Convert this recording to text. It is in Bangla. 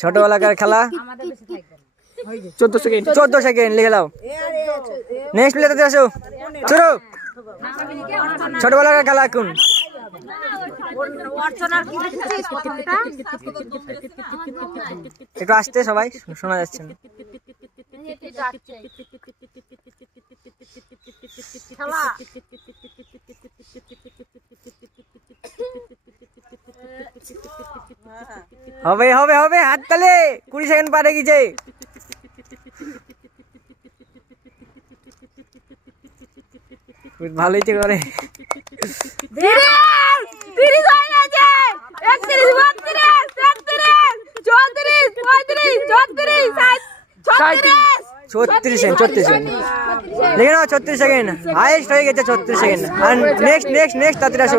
ছোটবেলাকার খেলা 14 সেকেন্ড লিখে দাও। নেক্সট প্লে তে আসো, শুরু। ছোটবেলাকার খেলা কোন? একটু আসতে সবাই, শোনা যাচ্ছে না। হবে হবে হবে, হাত তালে। 20 সেকেন্ড পারে গেছে। ভালোই তো করে। ছত্রিশ সেকেন্ড লিখে নাও, 36 সেকেন্ড হাইস্ট হয়ে গেছে। 36 সেকেন্ড। আর নেক্সট তাড়াতাড়ি আসো।